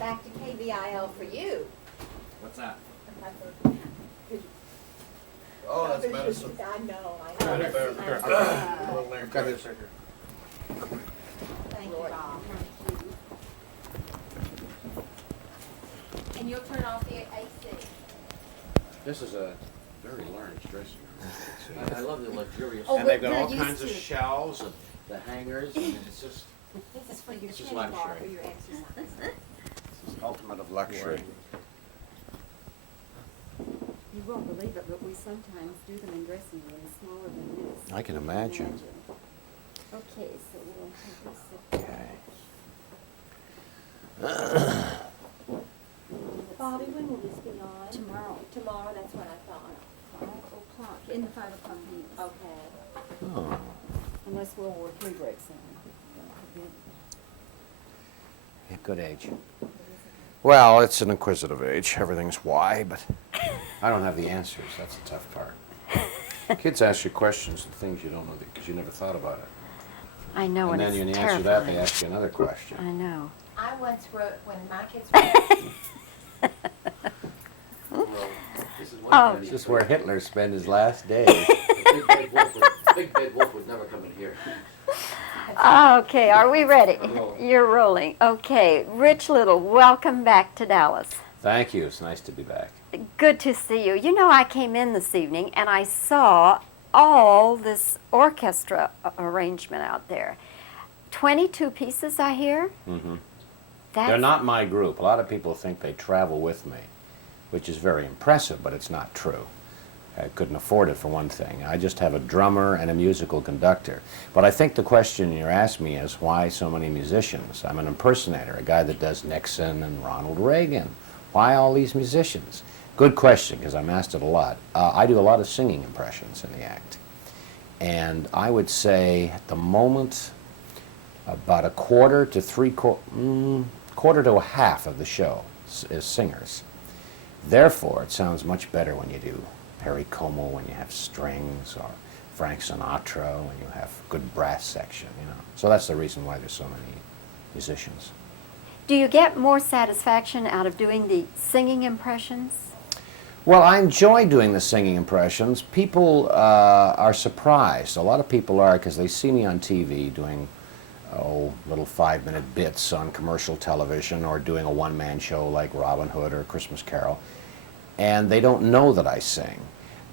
back to KVIL for you. What's that? Oh, that's medicine. I know. Got it there. Got it. Thank you, Bob. And you'll turn off the AC. This is a very large dressing room. I love the luxurious. Oh, And they've got we're all used kinds of to it. shelves and the hangers, and it's just This is for your It's just chin bar luxury. for your exercise. ultimate of luxury. You won't believe it, but we sometimes do them in dressing rooms smaller than this. I can imagine. Okay, so we'll have this. Okay. Bobby, when will this be on? Tomorrow, Tomorrow, that's what I thought. 5 o'clock, in the 5 o'clock news. Okay. Oh. Unless World War III breaks in. Yeah, good age. Well, it's an inquisitive age. Everything's why, but I don't have the answers. That's the tough part. Kids ask you questions and things you don't know because you never thought about it. I know, And and then when it's you answer that, they terrifying. ask you another question. I know. I once wrote, when my kids were, Oh. This is where Hitler spent his last days. Big Bad Wolf would never come in here. Okay, are we ready? I'm rolling. You're rolling. Okay, Rich Little, welcome back to Dallas. Thank you. It's nice to be back. Good to see you. You know, I came in this evening and I saw all this orchestra arrangement out there. 22 pieces, I hear? Mm-hmm. That's, They're not my group. A lot of people think they travel with me, which is very impressive, but it's not true. I couldn't afford it for one thing. I just have a drummer and a musical conductor. But I think the question you're asking me is why so many musicians? I'm an impersonator, a guy that does Nixon and Ronald Reagan. Why all these musicians? Good question, because I'm asked it a lot. I do a lot of singing impressions in the act. And I would say at the moment, about a quarter to quarter to a half of the show is singers. Therefore, it sounds much better when you do Perry Como, when you have strings, or Frank Sinatra, when you have good brass section, you know. So that's the reason why there's so many musicians. do you get more satisfaction out of doing the singing impressions? Well, I enjoy doing the singing impressions. People are surprised. A lot of people are because they see me on TV doing little 5-minute bits on commercial television or doing a one-man show like Robin Hood or Christmas Carol, and they don't know that I sing.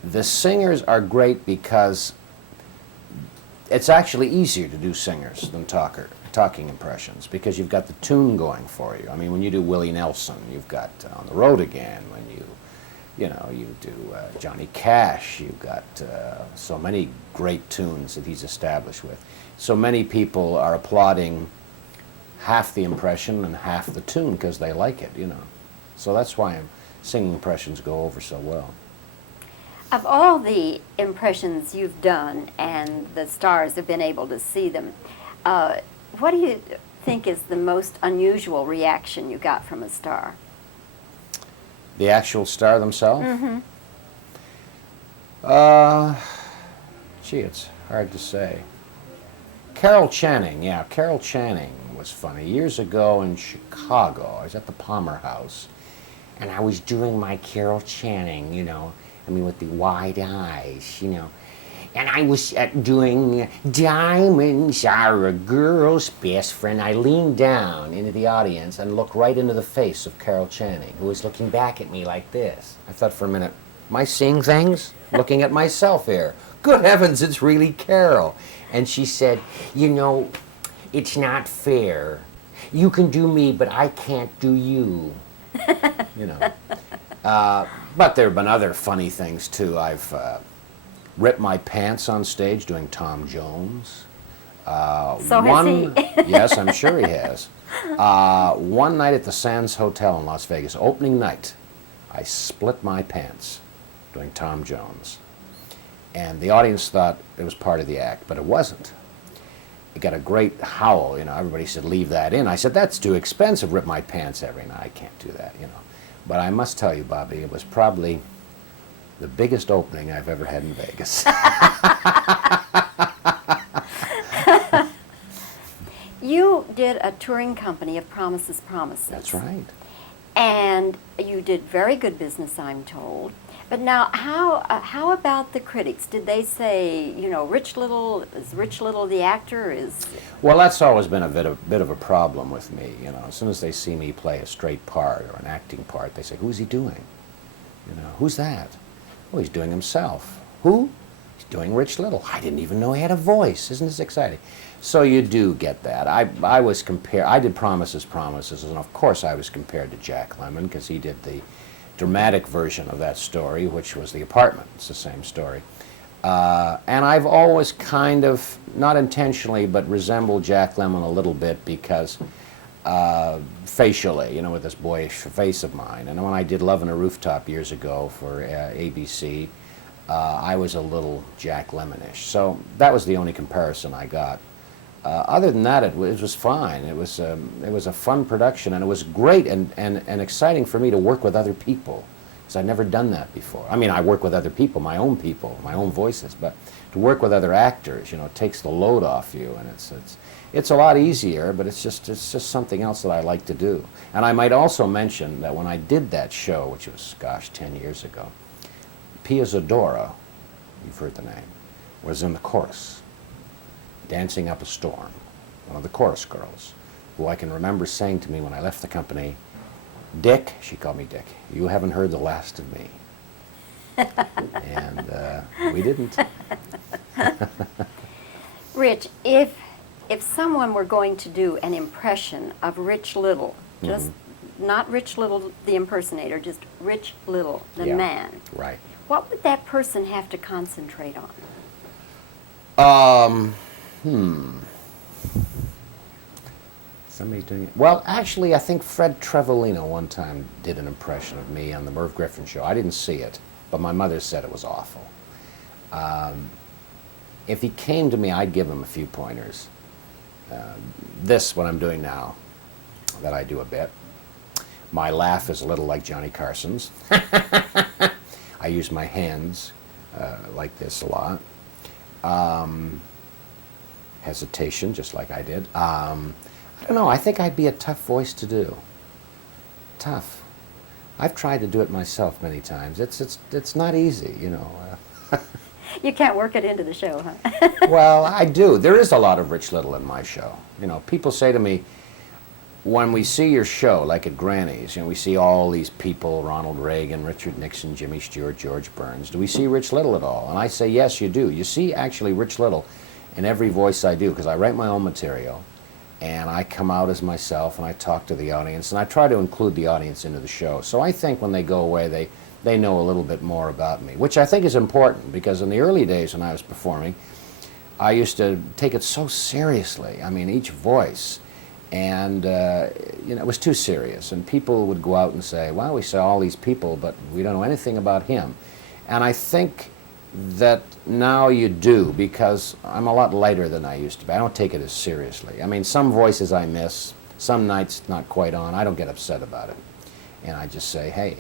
The singers are great because it's actually easier to do singers than talking impressions because you've got the tune going for you. I mean, when you do Willie Nelson, you've got On the Road Again. When you do Johnny Cash, you've got so many great tunes that he's established with. So many people are applauding half the impression and half the tune because they like it, you know. So that's why singing impressions go over so well. Of all the impressions you've done and the stars have been able to see them, what do you think is the most unusual reaction you got from a star? The actual star themselves? Mm-hmm. Gee, it's hard to say. Carol Channing, yeah, Carol Channing was funny. Years ago in Chicago, I was at the Palmer House, and I was doing my Carol Channing, you know, I mean, with the wide eyes, you know. And I was doing Diamonds Are a Girl's Best Friend. I leaned down into the audience and looked right into the face of Carol Channing, who was looking back at me like this. I thought for a minute, am I seeing things? Looking at myself here. Good heavens, it's really Carol. And she said, you know, it's not fair. You can do me, but I can't do you. You know. But there have been other funny things, too. I've ripped my pants on stage doing Tom Jones. So has he. Yes, I'm sure he has. One night at the Sands Hotel in Las Vegas, opening night, I split my pants doing Tom Jones. And the audience thought it was part of the act, but it wasn't. It got a great howl, you know, everybody said, leave that in. I said, that's too expensive, rip my pants every night, I can't do that, you know. But I must tell you, Bobbie, it was probably the biggest opening I've ever had in Vegas. You did did a touring company of Promises, Promises. That's right. And you did very good business, I'm told. But now, how about the critics? Did they say, you know, Rich Little, is Rich Little the actor? Well, that's always been a bit of a problem with me. You know, as soon as they see me play a straight part or an acting part, they say, "Who's he doing? You know, who's that? Oh, he's doing himself. Who? He's doing Rich Little. I didn't even know he had a voice. Isn't this exciting?" So you do get that. I was compared. I did Promises, Promises, and of course I was compared to Jack Lemmon because he did the dramatic version of that story, which was The Apartment. It's the same story. And I've always kind of, not intentionally, but resembled Jack Lemmon a little bit because facially, you know, with this boyish face of mine. And when I did Love on a Rooftop years ago for ABC, I was a little Jack Lemmon-ish. So that was the only comparison I got. Other than that, it was fine. It was a fun production, and it was great and exciting for me to work with other people, because I'd never done that before. I mean, I work with other people, my own voices, but to work with other actors, you know, it takes the load off you, and it's a lot easier, but it's just something else that I like to do. And I might also mention that when I did that show, which was, gosh, 10 years ago, Pia Zadora, you've heard the name, was in the chorus, dancing up a storm, one of the chorus girls, who I can remember saying to me when I left the company, "Dick," she called me Dick, "you haven't heard the last of me." And we didn't. Rich, if someone were going to do an impression of Rich Little, just not Rich Little the impersonator, just Rich Little, the man, Right. what would that person have to concentrate on? Somebody doing it. Well, actually, I think Fred Trevolino one time did an impression of me on the Merv Griffin show. I didn't see it, but my mother said it was awful. If he came to me, I'd give him a few pointers. What I'm doing now, that I do a bit. My laugh is a little like Johnny Carson's. I use my hands like this a lot. Hesitation, just like I did. I don't know, I think I'd be a tough voice to do. Tough. I've tried to do it myself many times. It's not easy, you know. You can't work it into the show, huh? Well, I do. There is a lot of Rich Little in my show. You know, people say to me, when we see your show, like at Granny's, you know, we see all these people, Ronald Reagan, Richard Nixon, Jimmy Stewart, George Burns. Do we see Rich Little at all? And I say, yes, you do. You see actually Rich Little in every voice I do, because I write my own material, and I come out as myself, and I talk to the audience, and I try to include the audience into the show. So I think when they go away, they know a little bit more about me, which I think is important, because in the early days when I was performing, I used to take it so seriously. I mean, each voice. And, you know, it was too serious. And people would go out and say, well, we saw all these people, but we don't know anything about him. And I think that now you do, because I'm a lot lighter than I used to be. I don't take it as seriously. I mean, some voices I miss, some nights not quite on. I don't get upset about it. And I just say, hey,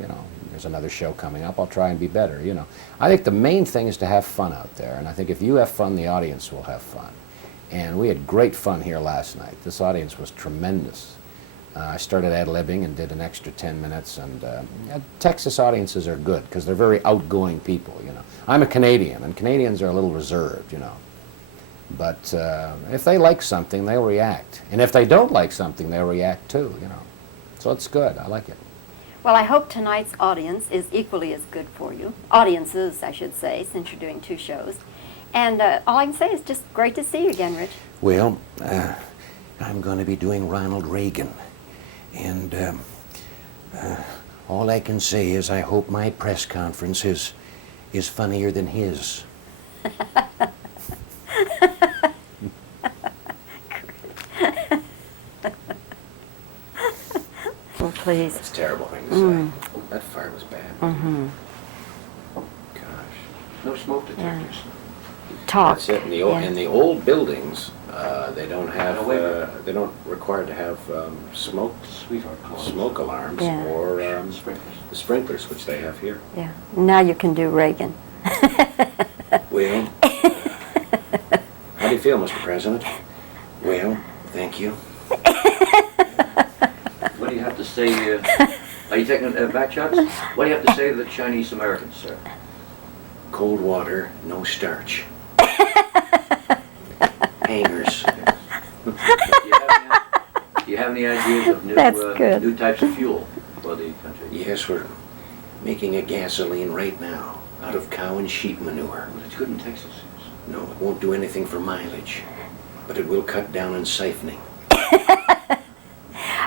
you know, there's another show coming up. I'll try and be better, you know. I think the main thing is to have fun out there. And I think if you have fun, the audience will have fun. And we had great fun here last night. This audience was tremendous. I started ad-libbing and did an extra 10 minutes. And Texas audiences are good because they're very outgoing people, you know. I'm a Canadian, and Canadians are a little reserved, you know. But if they like something, they'll react. And if they don't like something, they'll react too, you know. So it's good. I like it. Well, I hope tonight's audience is equally as good for you. Audiences, I should say, since you're doing two shows. And all I can say is just great to see you again, Rich. Well, I'm going to be doing Ronald Reagan. And all I can say is I hope my press conference is funnier than his. Well, please. That's a terrible thing to say. That fire was bad. Gosh. No smoke detectors. Talk. That's it. Yeah. In the old buildings, they don't have. They don't require to have smoke alarms Yeah. or Sprinklers. the sprinklers, which they have here. Yeah. Now you can do Reagan. Well, how do you feel, Mr. President? Well, thank you. What do you have to say, are you taking back shots? What do you have to say to the Chinese Americans, sir? Cold water, no starch. Hangers. Do you have any ideas of That's good. new types of fuel for the country? Yes, we're making a gasoline right now out of cow and sheep manure. Well, it's good in Texas. No, it won't do anything for mileage, but it will cut down on siphoning.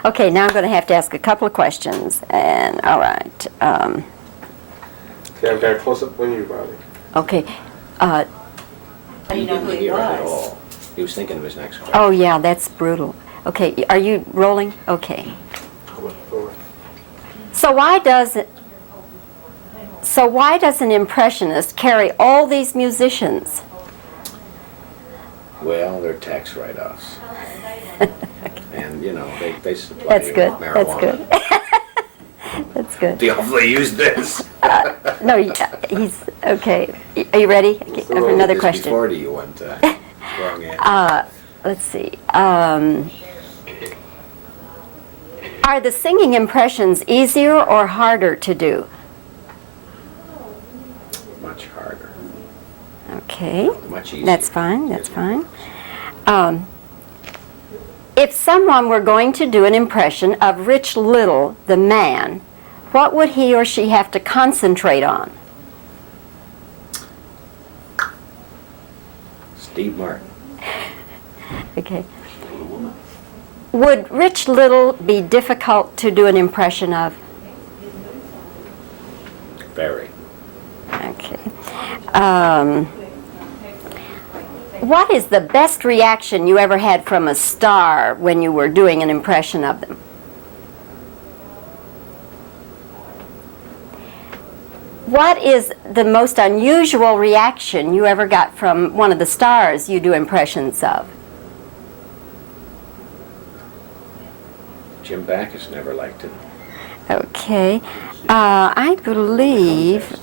Okay, now I'm going to have to ask a couple of questions. And all right. Okay, I've got a close-up on you, Bobbie. Okay. He didn't hear it at all. He was thinking of his next question. Oh yeah, that's brutal. Okay, are you rolling? Okay. Go on. So why does an impressionist carry all these musicians? Well, they're tax write-offs. And, you know, they supply That's you good. with marijuana. That's good. That's good. They hopefully use this. No, he's okay. Are you ready? Okay, I have another This question. before to you one time. Wrong answer. Let's see. Are the singing impressions easier or harder to do? Much harder. Okay. Much easier. That's fine. That's fine. If someone were going to do an impression of Rich Little, the man, what would he or she have to concentrate on? Steve Martin. Okay. Would Rich Little be difficult to do an impression of? Very. Okay. What is the best reaction you ever had from a star when you were doing an impression of them? What is the most unusual reaction you ever got from one of the stars you do impressions of? Jim Backus never liked it. Okay. I believe